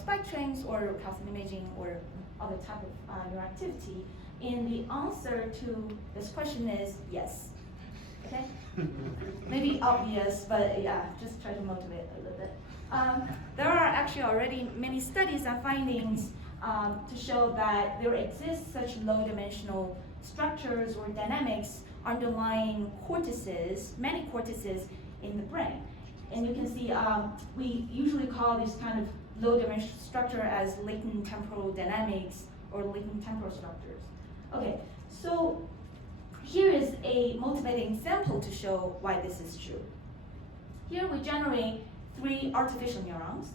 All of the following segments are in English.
spike trains or calcium imaging or other type of neuroactivity? And the answer to this question is yes. Okay? Maybe obvious, but yeah, just try to motivate a little bit. There are actually already many studies and findings to show that there exists such low-dimensional structures or dynamics underlying cortices, many cortices in the brain. And you can see we usually call this kind of low-dimensional structure as latent temporal dynamics or latent temporal structures. Okay, so here is a motivating example to show why this is true. Here we generate 3 artificial neurons.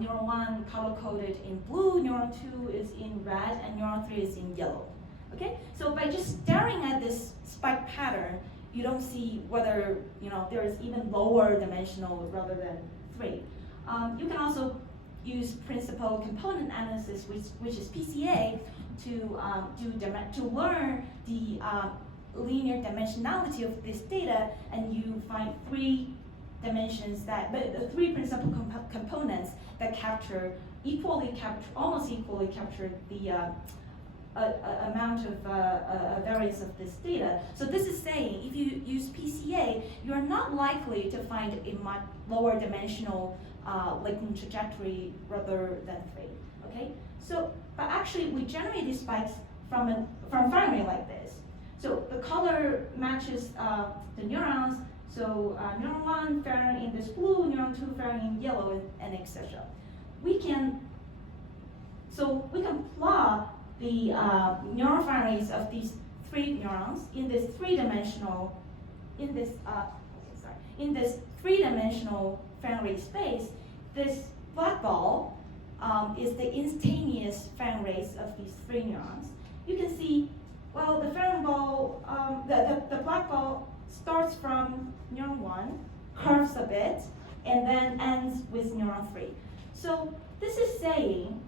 Neuron 1 color-coded in blue, neuron 2 is in red, and neuron 3 is in yellow. Okay, so by just staring at this spike pattern, you don't see whether there is even lower dimensional rather than 3. You can also use principal component analysis, which is PCA, to learn the linear dimensionality of this data, and you find 3 dimensions but the 3 principal components that almost equally capture the amount of variance of this data. So this is saying if you use PCA, you are not likely to find a much lower dimensional latent trajectory rather than 3. Okay, so but actually we generate these spikes from firing rate like this. So the color matches the neurons. So neuron 1 firing in this blue, neuron 2 firing in yellow, and etc. We can plot the neuron firing rates of these 3 neurons in this three-dimensional firing rate space. This black ball is the instantaneous firing rates of these 3 neurons. You can see, well, the firing ball, the black ball starts from neuron 1, curves a bit, and then ends with neuron 3. So this is saying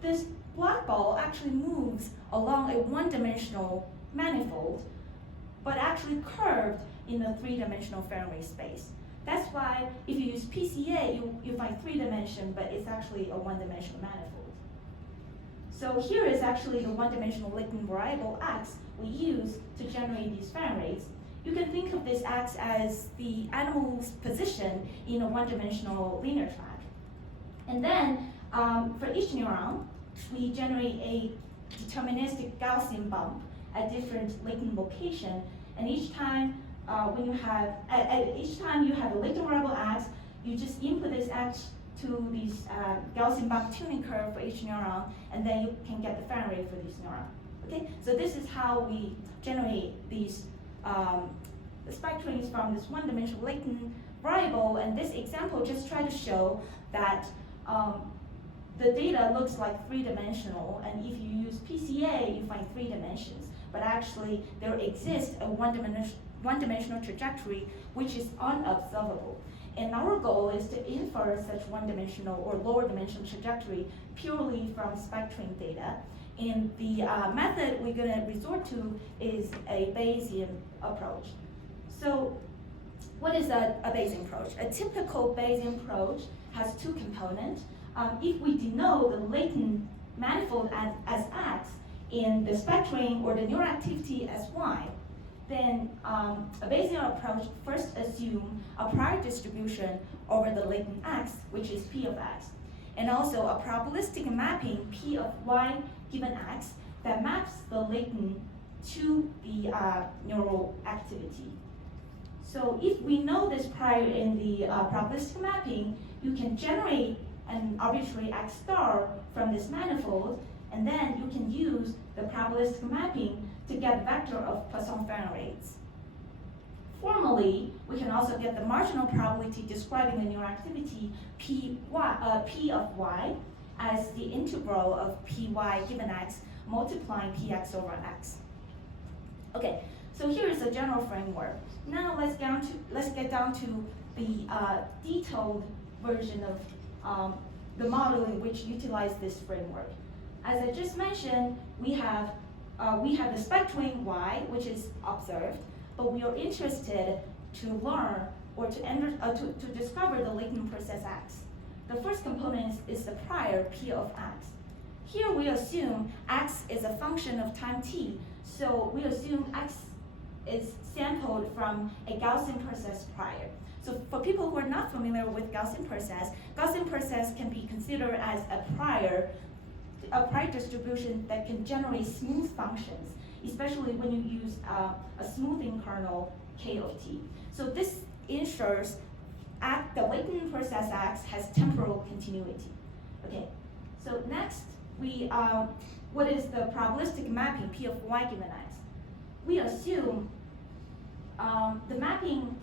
this black ball actually moves along a one-dimensional manifold, but actually curved in a 3-dimensional firing rate space. That's why if you use PCA, you find 3 dimension, but it's actually a one-dimensional manifold. So here is actually the one-dimensional latent variable X we use to generate these firing rates. You can think of this X as the animal's position in a one-dimensional linear track. And then for each neuron, we generate a deterministic Gaussian bump at different latent location. And each time you have a latent variable X, you just input this X to these Gaussian bump tuning curve for each neuron, and then you can get the firing rate for these neurons. Okay, so this is how we generate these the spike trains from this one-dimensional latent variable, and this example just try to show that the data looks like 3-dimensional, and if you use PCA, you find 3 dimensions, but actually there exists a one-dimensional trajectory which is unobservable. And our goal is to infer such one-dimensional or lower-dimensional trajectory purely from spike train data. And the method we're going to resort to is a Bayesian approach. So what is a Bayesian approach? A typical Bayesian approach has 2 components. If we denote the latent manifold as X and the spike train or the neuroactivity as Y, then a Bayesian approach first assumes a prior distribution over the latent X, which is P of X, and also a probabilistic mapping P of Y given X that maps the latent to the neural activity. So if we know this prior in the probabilistic mapping, you can generate an arbitrary X star from this manifold, and then you can use the probabilistic mapping to get the vector of Poisson firing rates. Formally, we can also get the marginal probability describing the neuroactivity P of Y as the integral of Py given X multiplying Px over X. Okay, so here is a general framework. Now let's get down to the detailed version of the modeling which utilize this framework. As I just mentioned, we have the spectrum Y, which is observed, but we are interested to learn or to discover the latent process X. the first component is the prior P of x. Here we assume x is a function of time t, so we assume x is sampled from a Gaussian process prior. So for people who are not familiar with Gaussian process can be considered as a prior distribution that can generate smooth functions, especially when you use a smoothing kernel k of t. So this ensures the latent process x has temporal continuity. Okay, so next what is the probabilistic mapping P of y given x? We assume the mapping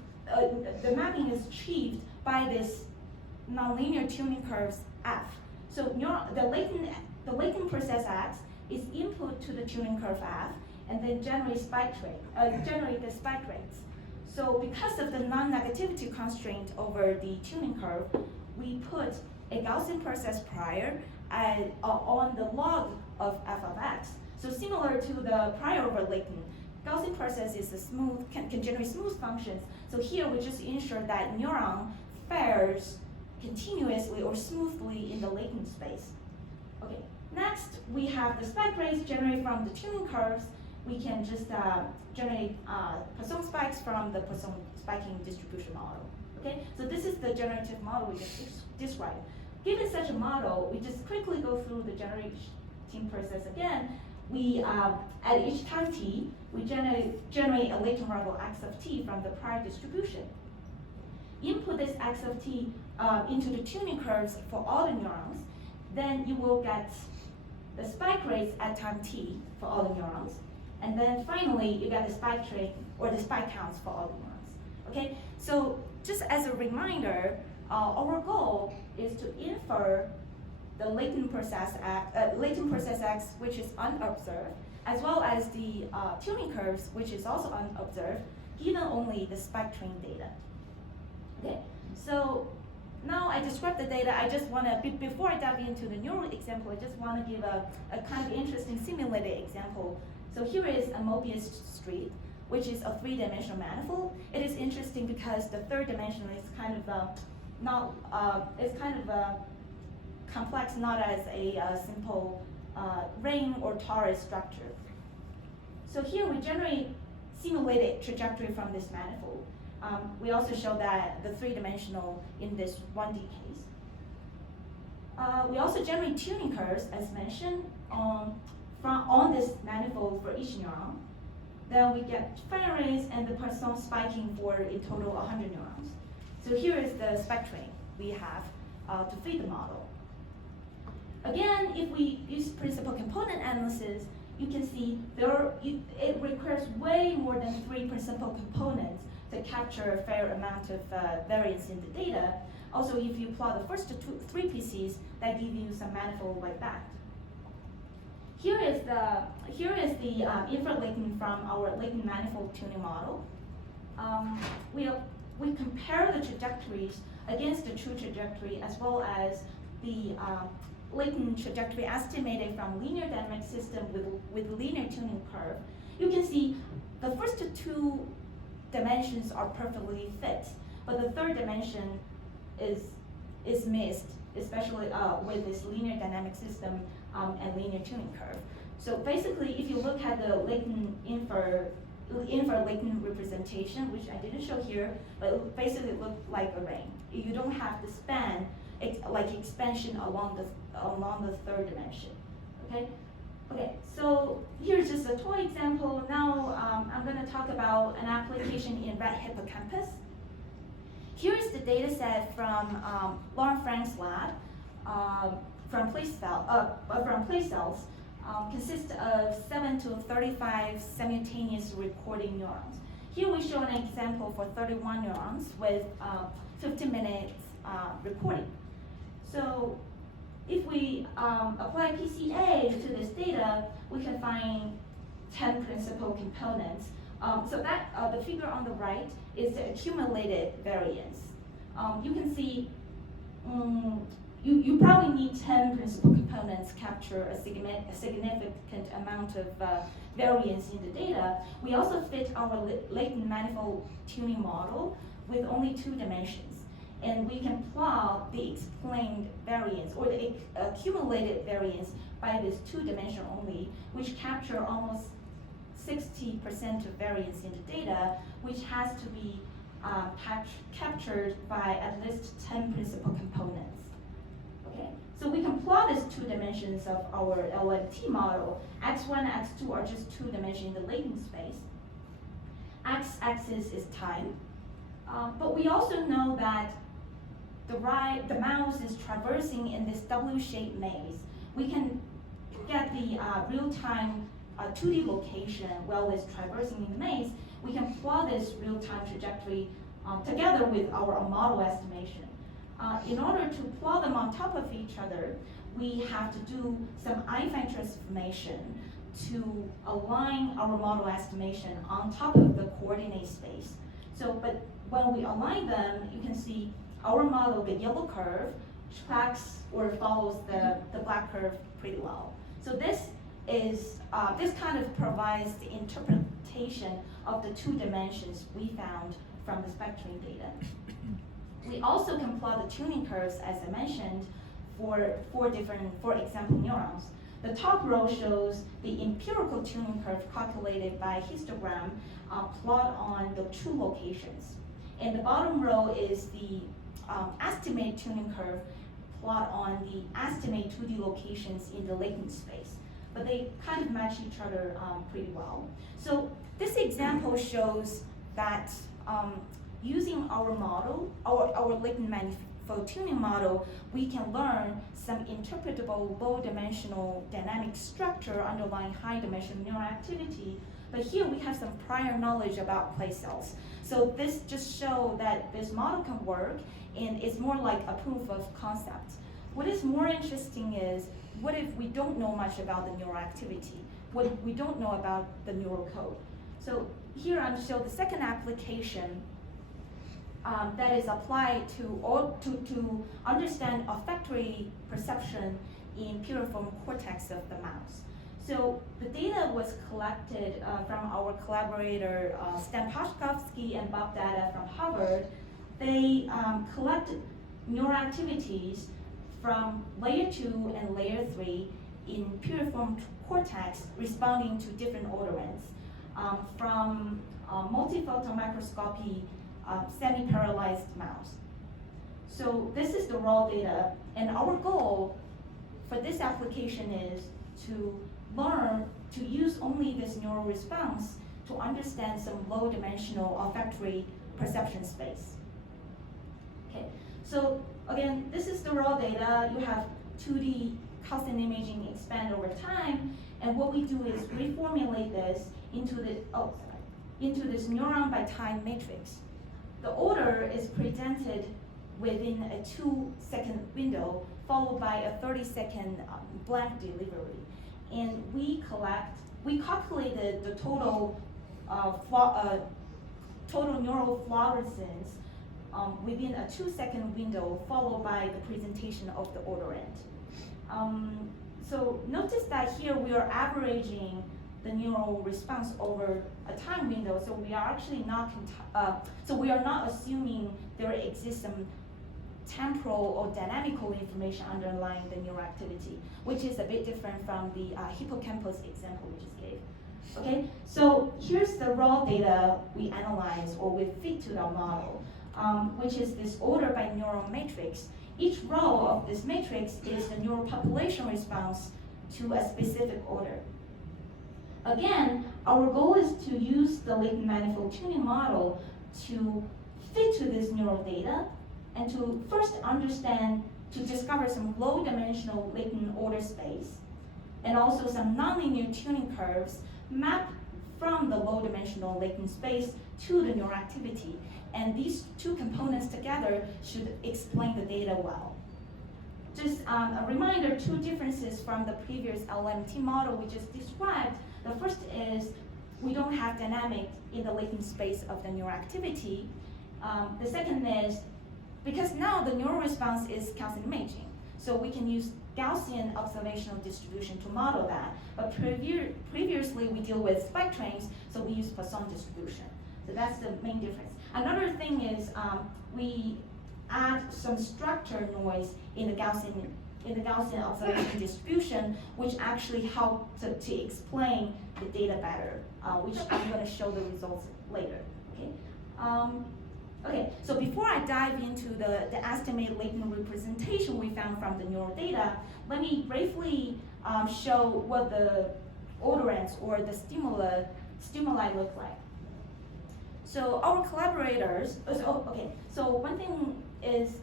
is achieved by this nonlinear tuning curves f. So the latent process x is input to the tuning curve f, and then generate the spike rates. So because of the non-negativity constraint over the tuning curve, we put a Gaussian process prior on the log of f of x. So similar to the prior over latent, Gaussian process is can generate smooth functions. So here we just ensure that neuron fares continuously or smoothly in the latent space. Okay. Next, we have the spike rates generated from the tuning curves. We can just generate Poisson spikes from the Poisson spiking distribution model. Okay, so this is the generative model we just described. Given such a model, we just quickly go through the generating process again. We at each time t, we generate a latent variable x of t from the prior distribution. Input this x of t into the tuning curves for all the neurons, then you will get the spike rates at time t for all the neurons, and then finally you get the spike rate or the spike counts for all the neurons. Okay, so just as a reminder, our goal is to infer the latent process x, which is unobserved, as well as the tuning curves, which is also unobserved, given only the spike train data. Okay, so now I described the data. I just want to, before I dive into the neural example, I just want to give a kind of interesting simulated example. So here is a Mobius street, which is a three-dimensional manifold. It is interesting because the third dimension is kind of complex, not as a simple ring or torus structure. So here we generate simulated trajectory from this manifold. We also show that the three-dimensional in this 1D case. We also generate tuning curves, as mentioned, on this manifold for each neuron. Then we get fan rays and the Poisson spiking for in total 100 neurons. So here is the spectrum we have to feed the model. Again, if we use principal component analysis, you can see it requires way more than 3 principal components to capture a fair amount of variance in the data. Also, if you plot the first 3 PCs, that give you some manifold like that. Here is the infra-latent from our latent manifold tuning model. We compare the trajectories against the true trajectory as well as the latent trajectory estimated from linear dynamic system with linear tuning curve. You can see the first 2 dimensions are perfectly fit, but the third dimension is missed, especially with this linear dynamic system and linear tuning curve. So basically, if you look at the latent infer-latent representation, which I didn't show here, but it basically looks like a ring. You don't have the span, like expansion along the third dimension. Okay. Okay. So here's just a toy example. Now I'm going to talk about an application in rat hippocampus. Here is the data set from Lauren Frank's lab from place cells. Consists of 7 to 35 simultaneous recording neurons. Here we show an example for 31 neurons with 15 minutes recording. So if we apply PCA to this data, we can find 10 principal components. So that the figure on the right is the accumulated variance. You can see you probably need 10 principal components capture a significant amount of variance in the data. We also fit our latent manifold tuning model with only 2 dimensions. and we can plot the explained variance or the accumulated variance by this 2 dimension only, which capture almost 60% of variance in the data, which has to be captured by at least 10 principal components. Okay, so we can plot these 2 dimensions of our LMT model. X1, X2 are just 2 dimensions in the latent space. X-axis is time, but we also know that the mouse is traversing in this W-shaped maze. We can get the real-time 2D location while it's traversing in the maze. We can plot this real-time trajectory together with our model estimation. In order to plot them on top of each other, we have to do some affine transformation to align our model estimation on top of the coordinate space. So, but when we align them, you can see our model, the yellow curve, tracks or follows the black curve pretty well. So this kind of provides the interpretation of the 2 dimensions we found from the spectrum data. We also can plot the tuning curves, as I mentioned, for 4 different, for example, neurons. The top row shows the empirical tuning curve calculated by histogram plot on the 2 locations. And the bottom row is the estimate tuning curve plot on the estimate 2D locations in the latent space. But they kind of match each other pretty well. So this example shows that using our model, our latent manifold tuning model, we can learn some interpretable low-dimensional dynamic structure underlying high-dimensional neural activity. But here we have some prior knowledge about place cells. So this just shows that this model can work, and it's more like a proof of concept. What is more interesting is, what if we don't know much about the neural activity? What if we don't know about the neural code? So here I'm showing the second application that is applied to understand olfactory perception in piriform cortex of the mouse. So the data was collected from our collaborator Stan Pashkovsky and Bob Data from Harvard. They collected neural activities from layer 2 and layer 3 in piriform cortex responding to different odorants from multifocal microscopy semi-paralyzed mouse. So this is the raw data, and our goal for this application is to learn to use only this neural response to understand some low-dimensional olfactory perception space. Okay, so again, this is the raw data. You have 2D Cosyne imaging expand over time, and what we do is reformulate this into this neuron by time matrix. The order is presented within a 2-second window, followed by a 30-second blank delivery. And we calculated the total neural fluorescence within a 2-second window, followed by the presentation of the odorant. So notice that here we are averaging the neural response over a time window, so we are actually not assuming there exists some temporal or dynamical information underlying the neural activity, which is a bit different from the hippocampus example we just gave. Okay, so here's the raw data we analyze or we fit to the model, which is this order by neural matrix. Each row of this matrix is the neural population response to a specific order. Again, our goal is to use the latent manifold tuning model to fit to this neural data and to first to discover some low-dimensional latent order space, and also some nonlinear tuning curves map from the low-dimensional latent space to the neural activity. And these 2 components together should explain the data well. Just a reminder, 2 differences from the previous LMT model we just described. The first is we don't have dynamic in the latent space of the neural activity. The second is, because now the neural response is Cosyne imaging, so we can use Gaussian observational distribution to model that. But previously we deal with spike trains, so we use Poisson distribution. So that's the main difference. Another thing is we add some structure noise in the Gaussian observation distribution, which actually help to explain the data better, which I'm going to show the results later. Okay. Okay, so before I dive into the estimated latent representation we found from the neural data, let me briefly show what the odorants or the stimuli look like. So our collaborators, so one thing is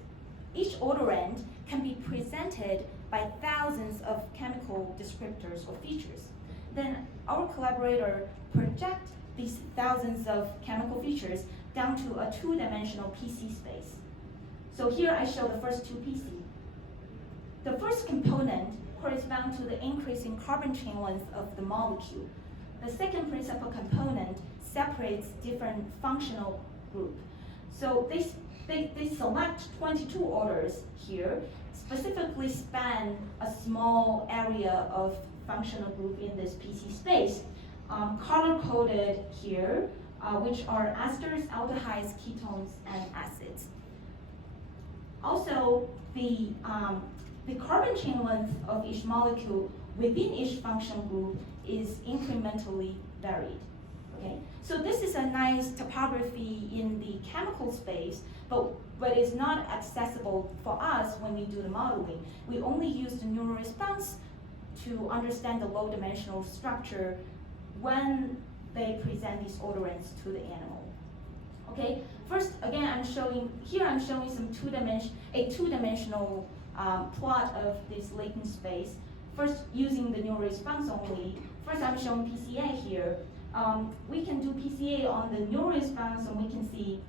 each odorant can be presented by thousands of chemical descriptors or features. Then our collaborator project these thousands of chemical features down to a two-dimensional PC space. So here I show the first two PC. The first component corresponds to the increase in carbon chain length of the molecule. The second principal component separates different functional groups. So they select 22 orders here, specifically span a small area of functional group in this PC space, color-coded here, which are esters, aldehydes, ketones, and acids. Also, the carbon chain length of each molecule within each functional group is incrementally varied. Okay, so this is a nice topography in the chemical space, but it's not accessible for us when we do the modeling. We only use the neural response to understand the low-dimensional structure when they present these odorants to the animal. Okay, first, again, I'm showing some two-dimensional plot of this latent space. First, using the neural response only. First, I'm showing PCA here. We can do PCA on the neural response, and we can see,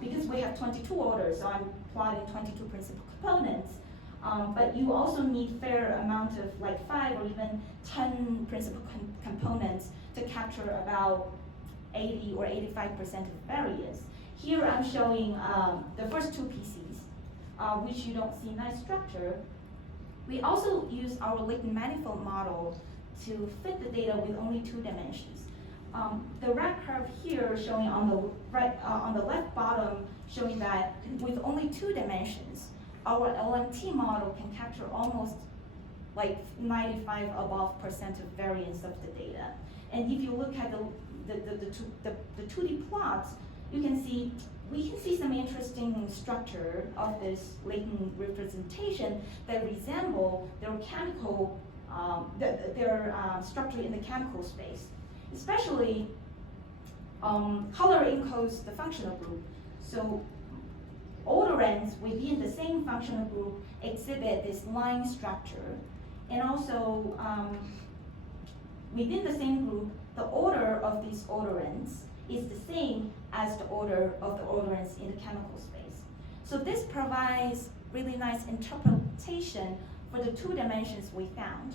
because we have 22 orders, so I'm plotting 22 principal components. But you also need fair amount of like 5 or even 10 principal components to capture about 80 or 85% of variance. Here I'm showing the first two PCs, which you don't see nice structure. We also use our latent manifold model to fit the data with only 2 dimensions. The red curve here showing on the left bottom, showing that with only 2 dimensions, our LMT model can capture almost like 95% above of variance of the data. And if you look at the 2D plots, we can see some interesting structure of this latent representation that resemble their chemical, their structure in the chemical space. Especially, color encodes the functional group. So odorants within the same functional group exhibit this line structure. And also, within the same group, the order of these odorants is the same as the order of the odorants in the chemical space. So this provides really nice interpretation for the 2 dimensions we found.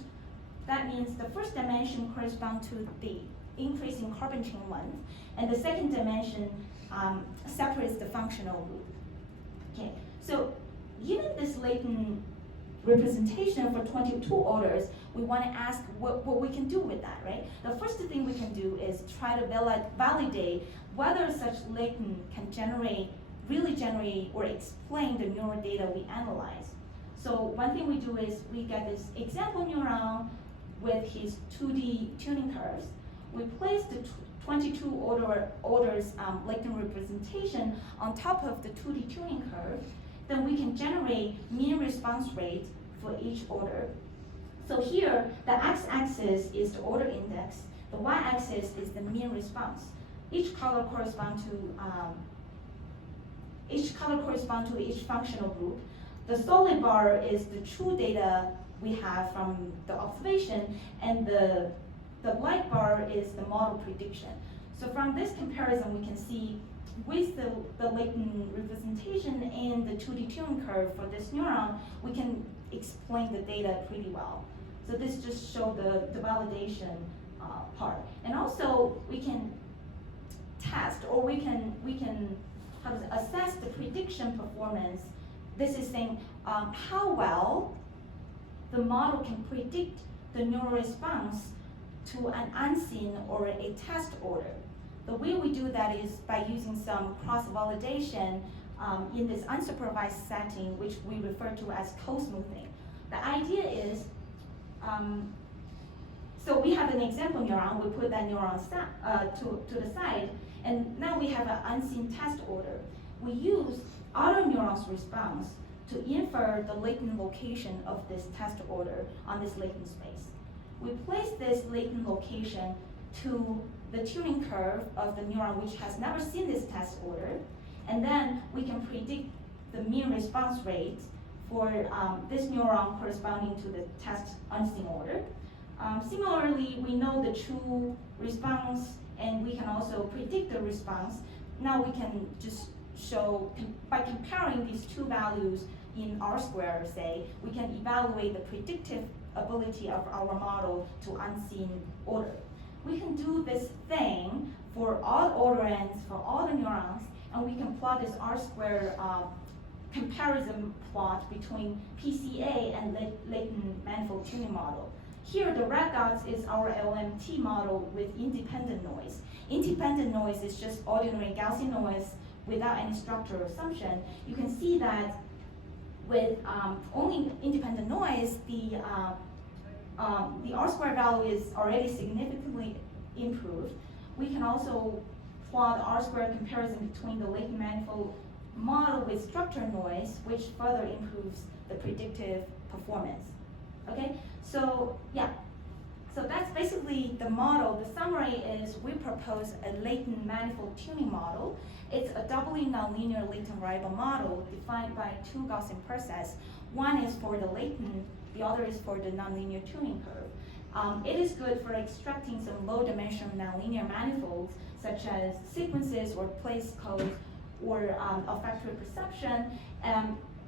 That means the first dimension corresponds to the increase in carbon chain length, and the second dimension separates the functional group. Okay, so given this latent representation for 22 orders, we want to ask what we can do with that, right? The first thing we can do is try to validate whether such latent can really generate or explain the neural data we analyze. So one thing we do is we get this example neuron with his 2D tuning curves. We place the 22 orders latent representation on top of the 2D tuning curve. Then we can generate mean response rate for each order. So here, the x-axis is the order index. The y-axis is the mean response. Each color corresponds to each functional group. The solid bar is the true data we have from the observation, and the light bar is the model prediction. So from this comparison, we can see with the latent representation and the 2D tuning curve for this neuron, we can explain the data pretty well. So this just shows the validation part. And also, we can test, or we can assess the prediction performance. This is saying how well the model can predict the neural response to an unseen or a test order. The way we do that is by using some cross-validation in this unsupervised setting, which we refer to as co-smoothing. The idea is, so we have an example neuron, we put that neuron to the side, and now we have an unseen test order. We use other neurons' response to infer the latent location of this test order on this latent space. We place this latent location to the tuning curve of the neuron which has never seen this test order, and then we can predict the mean response rate for this neuron corresponding to the test unseen order. Similarly, we know the true response, and we can also predict the response. Now we can just show, by comparing these two values in R-squared, say, we can evaluate the predictive ability of our model to unseen order. We can do this thing for all order ends, for all the neurons, and we can plot this R-squared comparison plot between PCA and latent manifold tuning model. Here, the red dots is our LMT model with independent noise. Independent noise is just ordinary Gaussian noise without any structural assumption. You can see that with only independent noise, the R-squared value is already significantly improved. We can also plot the R-squared comparison between the latent manifold model with structural noise, which further improves the predictive performance. Okay, so yeah, so that's basically the model. The summary is we propose a latent manifold tuning model. It's a doubly nonlinear latent variable model defined by two Gaussian processes. One is for the latent, the other is for the nonlinear tuning curve. It is good for extracting some low-dimensional nonlinear manifolds, such as sequences or place codes or olfactory perception.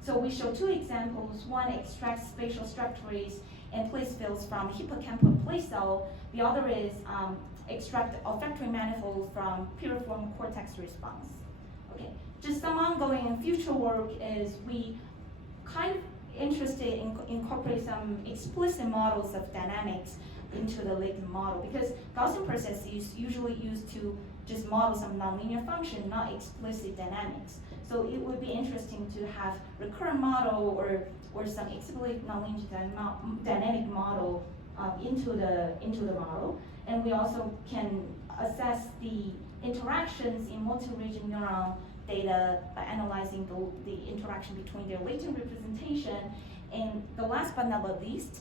So we show two examples. One extracts spatial structures and place fields from hippocampal place cell. The other is extract olfactory manifold from piriform cortex response. Okay, just some ongoing future work is we kind of interested in incorporate some explicit models of dynamics into the latent model, because Gaussian process is usually used to just model some nonlinear function, not explicit dynamics. So it would be interesting to have recurrent model or some explicit nonlinear dynamic model into the model. And we also can assess the interactions in multi-region neuron data by analyzing the interaction between their latent representation. And the last but not least,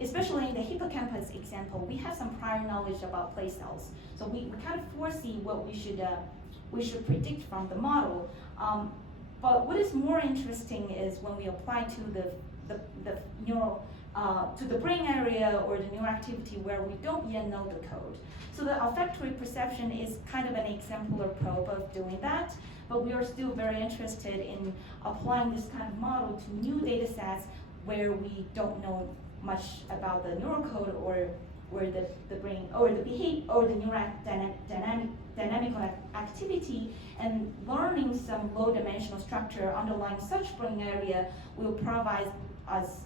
especially in the hippocampus example, we have some prior knowledge about place cells. So we kind of foresee what we should predict from the model. But what is more interesting is when we apply to the neural, to the brain area or the neural activity where we don't yet know the code. So the olfactory perception is kind of an exemplar probe of doing that, but we are still very interested in applying this kind of model to new data sets where we don't know much about the neural code or the brain or the behavior or the neural dynamical activity, and learning some low-dimensional structure underlying such brain area will provide us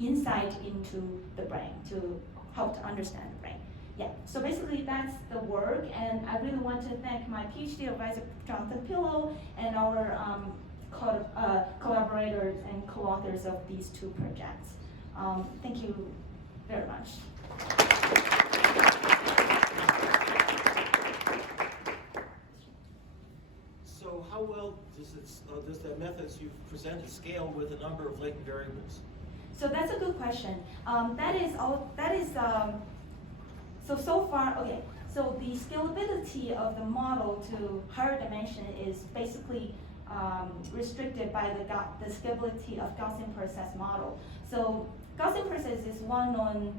insight into the brain to help to understand the brain. Yeah, so basically that's the work, and I really want to thank my PhD advisor, Jonathan Pillow, and our collaborators and co-authors of these two projects. Thank you very much. So how well does the methods you've presented scale with a number of latent variables? So that's a good question. So far, okay. So the scalability of the model to higher dimension is basically restricted by the scalability of Gaussian process model. So Gaussian process is well known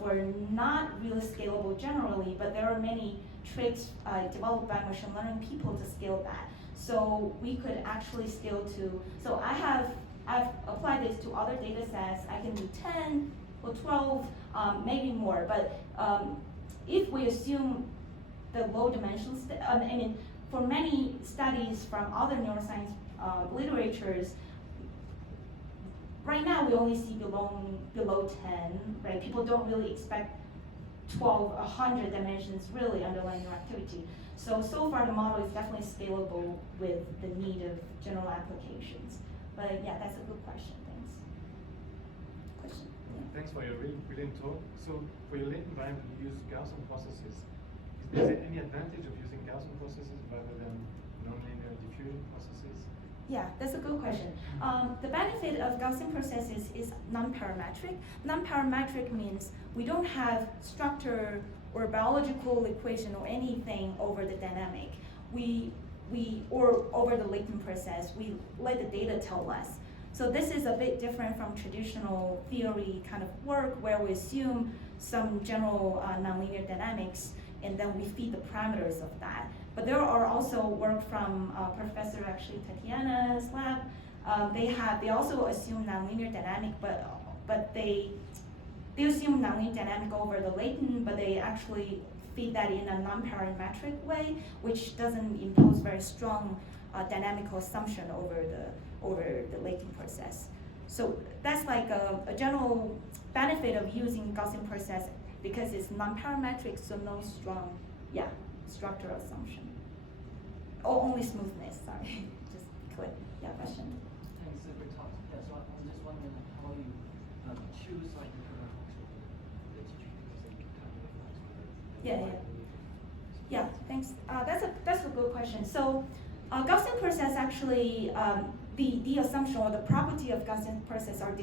for not really scalable generally, but there are many tricks developed by machine learning people to scale that. So we could actually scale to, so I've applied this to other data sets. I can do 10 or 12, maybe more, but if we assume the low dimensions, I mean, for many studies from other neuroscience literatures, right now we only see below 10, right? People don't really expect 12, 100 dimensions really underlying your activity. So far the model is definitely scalable with the need of general applications. But yeah, that's a good question, thanks. Question? Yeah. Thanks for your really brilliant talk. So for your latent environment, you use Gaussian processes. Is there any advantage of using Gaussian processes rather than nonlinear diffusion processes? Yeah, that's a good question. The benefit of Gaussian processes is non-parametric. Non-parametric means we don't have structure or biological equation or anything over the dynamic. Or over the latent process, we let the data tell us. So this is a bit different from traditional theory kind of work where we assume some general nonlinear dynamics and then we feed the parameters of that. But there are also work from Professor actually Tatiana's lab. They also assume nonlinear dynamic, but they assume nonlinear dynamic over the latent, but they actually feed that in a non-parametric way, which doesn't impose very strong dynamical assumption over the latent process. So that's like a general benefit of using Gaussian process because it's non-parametric, so no strong, structural assumption. Or only smoothness, sorry, just quick, question. Thanks for your talk. Yeah, so I'm just wondering how you choose like the teaching Yeah, thanks. That's a good question. So Gaussian process actually, the assumption or the property of Gaussian process are